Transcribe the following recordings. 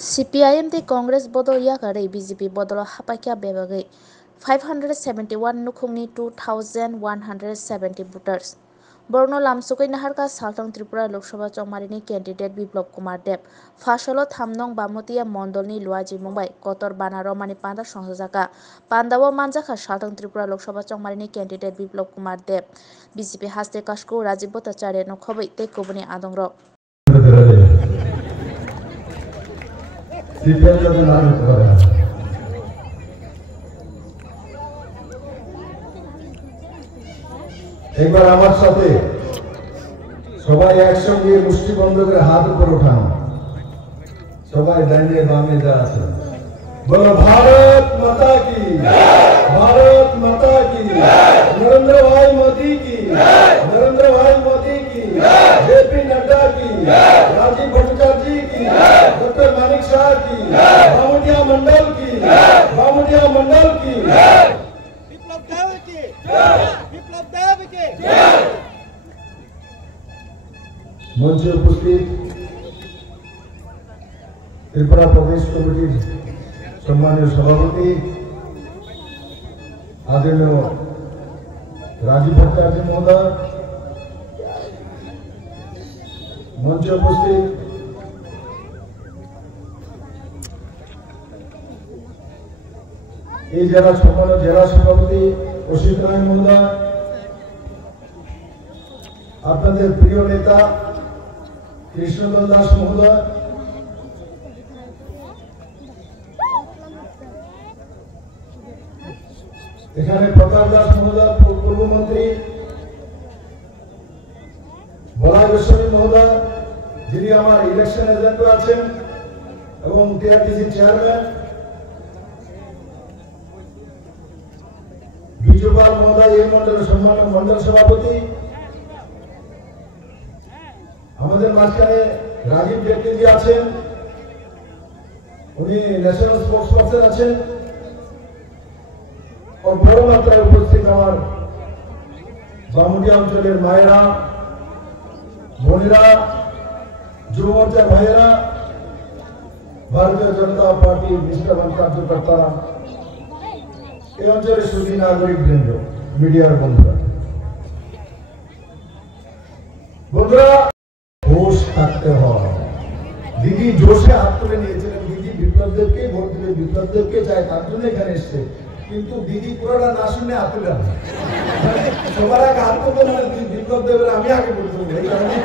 CPIM the Congress bodo yakare BJP bodolo hapakya bebagay 571 nukhungni 2170 voters. Borno lamsukai naharka Saltang Tripura Lok Sabha chongmarini candidate Biplop Kumar Deb Fasholo Thamnong Bamotia Mondolni Luaji Mumbai Kotor Banaro Mani Panda Songjaka Pandawo Manjaka Saltang Tripura Lok Sabha chongmarini candidate Biplop Kumar Deb BJP haste Kashko Rajiv Bhattacharya no khobai te kubuni adongro একবার আমার সাথে সবাই একসঙ্গে মুষ্টি বন্ধ করে হাত উপরে উঠান সবাই দাঁড়িয়ে বামে যা আছে বলো ভারত মাতা কি ভারত মাতা কি নরেন্দ্র ভাই মোদি কি নরেন্দ্র ভাই মোদি কি জেপি নड्डा की राजीव भट्टाचार्य की डॉक्टर मानिक शाह की बामुटिया मंडल की विप्लव देव की विप्लव देव की मंचे उपस्थित त्रिपुरा प्रदेश कमिटी सम्मानीय सभापति आदरणीय राजीव भट्टाचार्य महोदय मंचे उपस्थित जिला सम्मानित जिला सभापति असित राय महोदय আপনাদের প্রিয় নেতা কৃষ্ণদল দাস মহোদয় এখানে প্রতাপ দাস মহোদয় পূর্বমন্ত্রী বলাই গোস্বামী মহোদয় যিনি আমার ইলেকশন এজেন্ট আছেন এবং টিআরটিসি চেয়ারম্যান বিজুপাল মহোদয় এই মন্ডলের সম্মানিত মন্ডল সভাপতি আমাদের মাঝখানে রাজীব জেটলি আছেন উনি ন্যাশনাল স্পোর্টস পার্সন আছেন और বড় মাত্রায় উপস্থিত আমার বামুটিয়া অঞ্চলের মায়েরা বোনেরা যুব মোর্চার ভাইয়েরা ভারতীয় জনতা পার্টির নিষ্ঠাবান কার্যকর্তারা এই অঞ্চলের সুধী নাগরিক বৃন্দ মিডিয়ার বন্ধুরা जोश থাকতে হয় দিদি জোশে হাত তুলে নিয়েছিলেন দিদি বিপ্লব দেবকে ভোট দিলে বিপ্লব দেবকে চাই তার জন্য এখানে এসেছে কিন্তু দিদি পুরোটা না শুনে হাত তুলে সবার আগে হাত তুলতে মানে বিপ্লব দেবের আমি আগে বলতে এই কারণে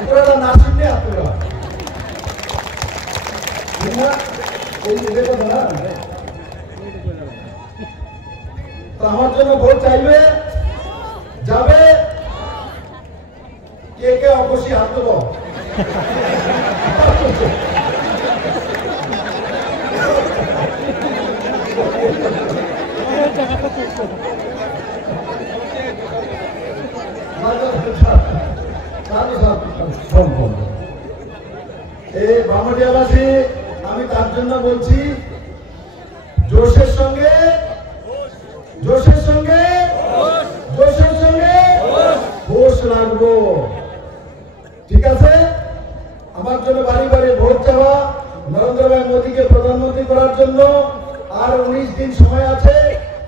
পুরোটা না শুনে হাত তুলে এই দেখো না তো আমার জন্য ভোট চাইবে যাবে কে কে অবশ্যই হাত তুলো বামুটিয়াবাসী আমি তার জন্য বলছি জোশের সঙ্গে ঘোষ লাগবো ঠিক আছে আমার জন্য বাড়ি বাড়ি ভোট চাওয়া নরেন্দ্র ভাই মোদীকে প্রধানমন্ত্রী করার জন্য আর 19 দিন সময় আছে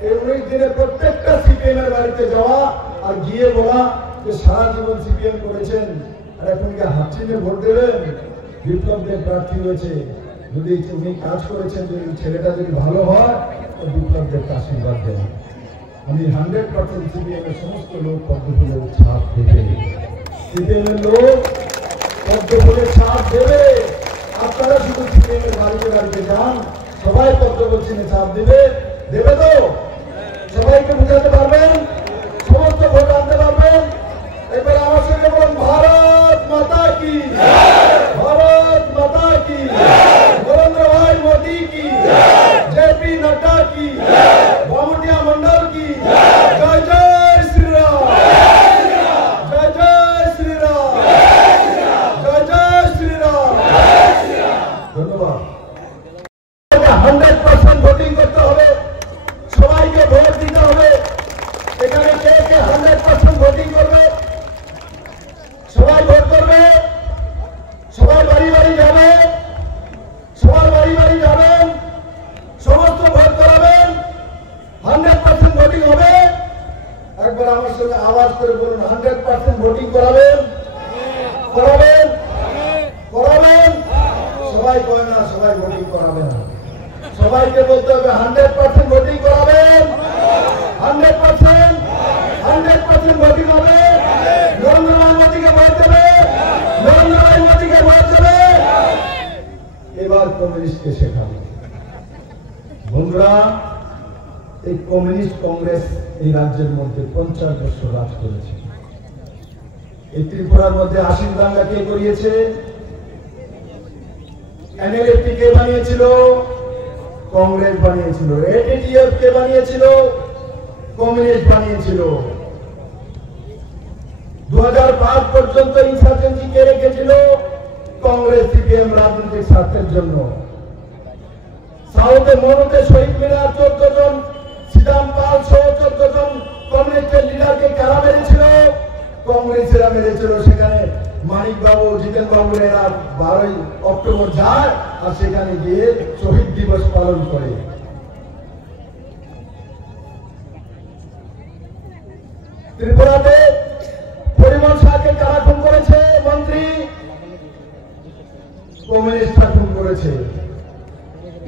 এই 19 দিনে প্রত্যেকটা সিপিএম এর বাড়িতে যাওয়া আর গিয়ে বলা যে সারা জীবন সিপিএম করেছেন আর এখন কি হাত চিহ্নে ভোট দেবেন বিপ্লব দেব প্রার্থী হয়েছে যদি উনি কাজ করেছেন যদি ছেলেটা যদি ভালো হয় তো বিপ্লব দেবকে আশীর্বাদ দেন আমি 100% সিপিএম এর সমস্ত লোক পদ্মফুলের ছাপ দেবে সিপিএম এর লোক পদ্মফুলের ছাপ দেবে আপনারা শুধু সিপিএম এর বাড়িতে বাড়িতে যান সবাই পদ্মফুলের ছাপ দেবে তো সবাইকে বুঝাতে পারবেন সমস্ত ভোট আনতে পারবেন এবার আমার সঙ্গে বলুন ভারত মাতা কি ভারত মাতা কি নরেন্দ্র ভাই মোদি কি জেপি নड्डा की बामुटिया मंडल की जय जय श्री राम जय जय श्री राम जय जय श्री राम धन्यवाद 100% ভোটিং করতে হবে সবাইকে ভোট দিতে হবে এখানে কে কে 100% ভোটিং করবে সবাই ভোট করবে সবাই বাড়ি বাড়ি যাবে সবার সঙ্গে আওয়াজ করে বলুন 100% ভোটিং করাবেন? করাবেন? করাবেন? সবাই কয় না, সবাই ভোটিং করাবে না। সবাইকে বলতে হবে 100% ভোটিং করাবেন? 100% 100% ভোটিং হবে। নরেন্দ্র মোদীকে ভোট দেবে, নরেন্দ্র মোদীকে ভোট দেবে। এবার কমিউনিস্টকে শেখাবে। বন্ধুরা, এই কমিউনিস্ট কংগ্রেস এই রাজ্যের মধ্যে 50 বছর রাজ করেছে। এই ত্রিপুরার মধ্যে আশির দাঙ্গা কে করিয়েছে? এনএলএফটি কে বানিয়েছিল? কংগ্রেস বানিয়েছিল। এটিটিএফ কে বানিয়েছিল? কমিউনিস্ট বানিয়েছিল। 2005 পর্যন্ত ইনসার্জেন্সি কে রেখেছিল? কংগ্রেস সিপিএম রাজনৈতিক স্বার্থের জন্য। সাউথে মনুতে শহীদ মিনার 14 জন, সিদাম পাল সহ 14 জন কমিউনিস্টের লিডারকে কারা মেরেছিল? কংগ্রেসেরা মেরেছিল। সেখানে মানিক বাবু, জিতেন বাবু এরা 12 অক্টোবর যায় আর সেখানে গিয়ে শহীদ দিবস পালন করে। ত্রিপুরাতে পরিমল শাহকে কারা খুন করেছে? মন্ত্রী কমিউনিস্টরা খুন করেছে।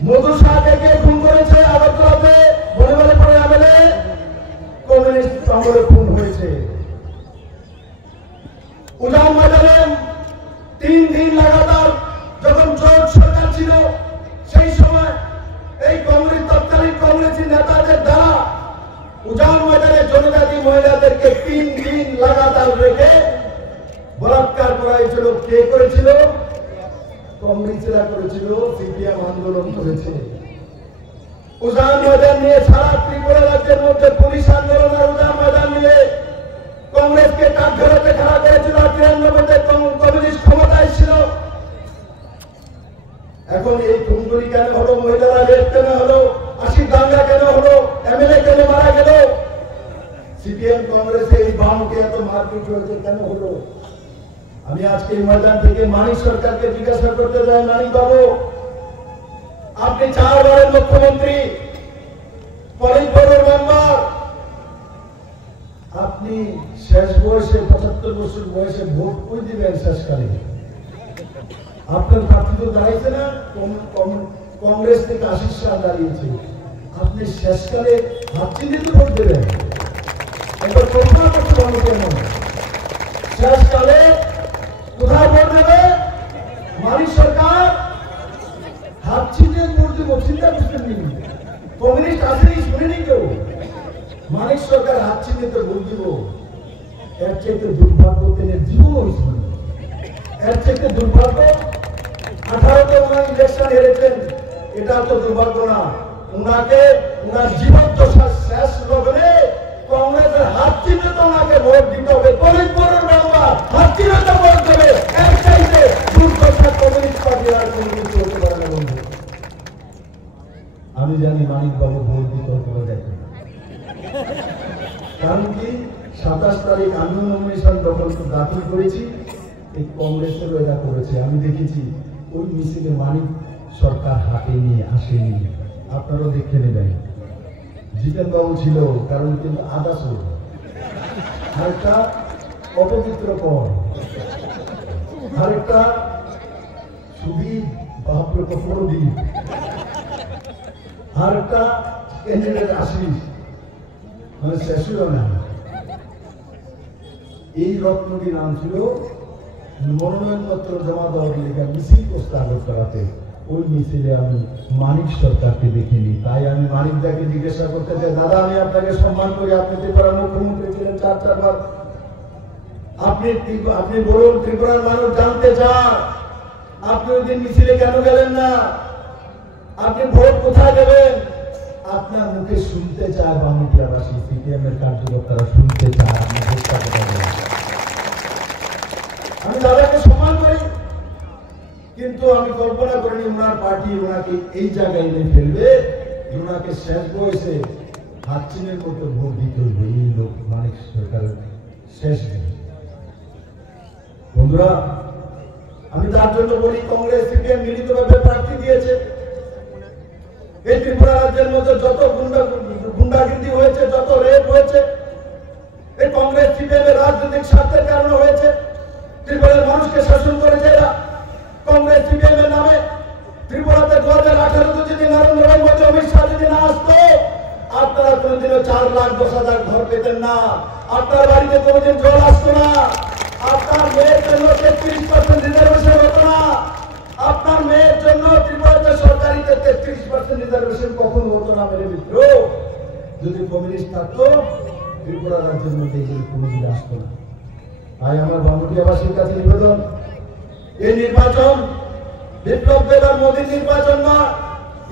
মধু শাহকে কে খুন করেছে? আগরতলাতে বলে পরে আমলে কমিউনিস্ট আমলে খুন হয়েছে। উজান ময়দানে 3 দিন লাগাতার যখন জোট সরকার ছিল, সেই সময় এই তৎকালীন কংগ্রেসী নেতাদের দ্বারা উজান ময়দানে জনজাতি মহিলাদেরকে 3 দিন লাগাতার রেখে বলাৎকার করা হয়েছিল। কে করেছিল? কংগ্রেসীরা করেছিল। সিপিএম আন্দোলন করেছে। উজান ময়দান নিয়ে সারা ত্রিপুরা রাজ্যের মধ্যে পুলিশ আন্দোলন আর উজান ময়দান নিয়ে কংগ্রেসকে কাঠগড়াতে খাড়া করেছিল। 93-তে কমিউনিস্ট ক্ষমতায় ছিল। এখন এই খুনগুলি কেন হলো? মহিলারা রেপ কেন হলো? আশির দাঙ্গা কেন হলো? এমএলএ কেন মারা গেল? সিপিএম কংগ্রেসে এই বামকে এত মারপিট হয়েছে কেন হলো? আমি আজকে এই ময়দান থেকে মানিক সরকারকে জিজ্ঞাসা করতে চাই, মানিক বাবু, আপনি 4 বারের মুখ্যমন্ত্রী, পলিট ব্যুরোর মেম্বার, আপনি শেষ বয়সে 75 বছর বয়সে ভোট কই দিবেন? শেষকালে আপনার প্রার্থী তো দাঁড়াইছে না, কংগ্রেস থেকে আশিস শাহ দাঁড়িয়েছে। আপনি শেষকালে হাত চিহ্নিত ভোট দেবেন? একবার কল্পনা করতে পারবো কেন? শেষকালে কোথায় ভোট দেবে? মানিক সরকার হাত চিহ্নে ভোট দেবো, চিন্তা করতে নেই। কমিউনিস্ট আসেনি, শুনেনি কেউ। মানিক সরকার হাত চিহ্নে তো ভোট দিব। এর চাইতে দুর্ভাগ্য তিনি জীবনও শুনি। এর চাইতে দুর্ভাগ্য 18তে উনি ইলেকশন হেরেছেন, এটা তো দুর্ভাগ্য না। উনাকে উনার জীবন দশা শেষ লগ্নে কংগ্রেসের হাত চিহ্নে তো ওনাকে ভোট দিতে হবে। পলিট ব্যুরোর মেম্বার হাত চিহ্নে তো ভোট দেবে। এর চাইতে দুর্দশা কমিউনিস্ট পার্টির আর কোনো কিছু হতে পারে না বন্ধু। আমি জানি মানিক বাবু ভোট দিতে হতে দেখেন। কারণ কি 27 তারিখ আমি নমিনেশন দাখিল করেছি, এই কংগ্রেসেরও এরা করেছে। আমি দেখেছি ওই মিছিলে মানিক সরকার হাতে নিয়ে আসেনি। আপনারাও দেখে নেবেন। জিতেন বাবু ছিল, কারণ কিন্তু আদাস আরেকটা অপবিত্র পর, আরেকটা সুদীপ বাহাপ্র কপুরদীপ, আরেকটা ক্যান্ডিডেট আশিস, মানে শেষও না। এই রত্নটি নাম ছিল মনোনয়নপত্র জমা দেওয়ার লেখা মিছিল প্রস্তাব করাতে। ওই মিছিলে আমি মানিক সরকারকে দেখিনি। তাই আমি মানিক দাকে জিজ্ঞাসা করতে চাই, দাদা আমি আপনাকে সম্মান করি, আপনি ত্রিপুরার মুখ্যমন্ত্রী ছিলেন 4 বার। আপনি বলুন, ত্রিপুরার মানুষ জানতে চান আপনি ওই দিন মিছিলে কেন গেলেন না? আপনি ভোট কোথায় দেবেন? আপনার মুখে শুনতে চায় বামুটিয়াবাসী, সিপিএম এর কার্যকর্তারা শুনতে চায় আপনি ভোটটা কোথায় দেবেন। আমি দাদাকে সম্মান করি, কিন্তু আমি কল্পনা করিনি ওনার পার্টি ওনাকে এই জায়গায় এনে ফেলবে, ওনাকে শেষ বয়সে হাত চিহ্নের মতো ভোট দিতে হইবে। এই লোক মানিক সরকারের শেষ দিন। বন্ধুরা, আমি তার জন্য বলি কংগ্রেস সিপিএম মিলিতভাবে প্রার্থী দিয়েছে। এই ত্রিপুরা রাজ্যের মধ্যে যত গুন্ডাগিরি হয়েছে, যত রেপ হয়েছে, এই কংগ্রেস সিপিএম এর রাজনৈতিক স্বার্থের কারণে হয়েছে। ত্রিপুরার মানুষকে শাসন করেছে এরা কংগ্রেস সিপিএম এর নামে। ত্রিপুরাতে 2018 যদি নরেন্দ্র ভাই মোদী অমিত শাহ যদি না আসতো, আপনারা কোনোদিনও 4,10,000 ঘর পেতেন না, আপনার বাড়িতে কোনোদিন জল আসতো না, আপনার মেয়ের জন্য 33% রিজার্ভেশন হতো না, আপনার মেয়ের জন্য ত্রিপুরাতে সরকারিতে 33% রিজার্ভেশন কখনো হতো না। মেরে মিত্র, যদি কমিউনিস্ট থাকতো ত্রিপুরা রাজ্যের মধ্যে এই কোনোদিন আসতো না। তাই আমার বামুটিয়াবাসীর কাছে নিবেদন, এই নির্বাচন বিপ্লব দেব আর মোদীর নির্বাচন না,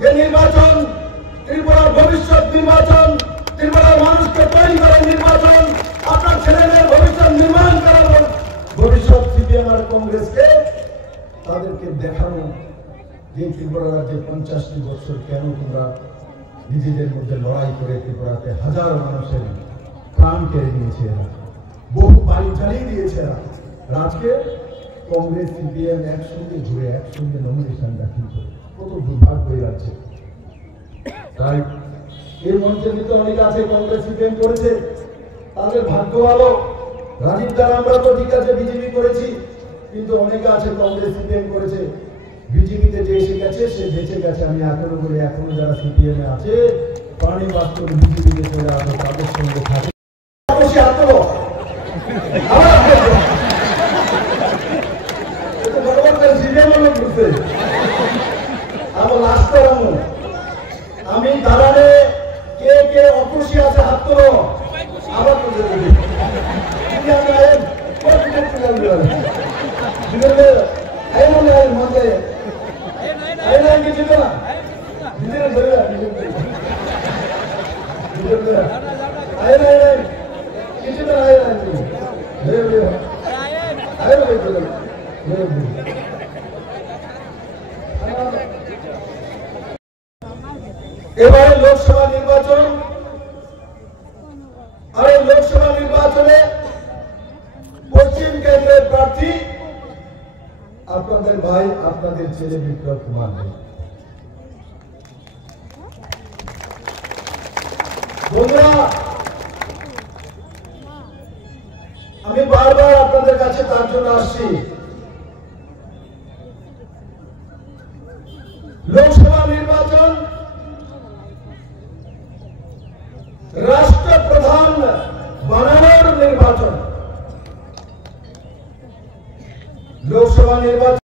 এই নির্বাচন ত্রিপুরার ভবিষ্যৎ নির্বাচন, ত্রিপুরার মানুষকে তৈরি করার নির্বাচন, আপনার ছেলেমেয়ের ভবিষ্যৎ নির্মাণ করার ভবিষ্যৎ। সিপিএম আর কংগ্রেসকে তাদেরকে দেখানো যে ত্রিপুরা রাজ্যে 50টি বছর কেন তোমরা নিজেদের মধ্যে লড়াই করে ত্রিপুরাতে হাজার মানুষের প্রাণ কেড়ে নিয়েছে, এরা বহু বাড়ি জ্বালিয়ে দিয়েছে এরা। আজকে কংগ্রেস সিপিএম একসঙ্গে ঘুরে একসঙ্গে নমিনেশন দাখিল করে কত দুর্ভাগ্য হয়ে যাচ্ছে। তাই এই মঞ্চের ভিতরে অনেক আছে কংগ্রেস সিপিএম করেছে, তাদের ভাগ্য ভালো। রাজীব দার আমরা তো ঠিক আছে বিজেপি করেছি, কিন্তু অনেকে আছে কংগ্রেস সিপিএম করেছে, বিজেপিতে যে এসে গেছে সে বেঁচে গেছে। আমি এখনো বলি এখনো যারা সিপিএম এ আছে প্রাণী বাস্তব বিজেপিতে চলে আসে, তাদের সঙ্গে থাকে আমি দালানে কে কে অখুশি আছে হাত তোলো, আবার এবারে লোকসভা নির্বাচন, আর এই লোকসভা নির্বাচনে পশ্চিম কেন্দ্রের প্রার্থী আপনাদের ভাই আপনাদের ছেলে বিপ্লব কুমার দেব। বন্ধুরা, আমি বারবার আপনাদের কাছে তার জন্য আসছি। লোকসভা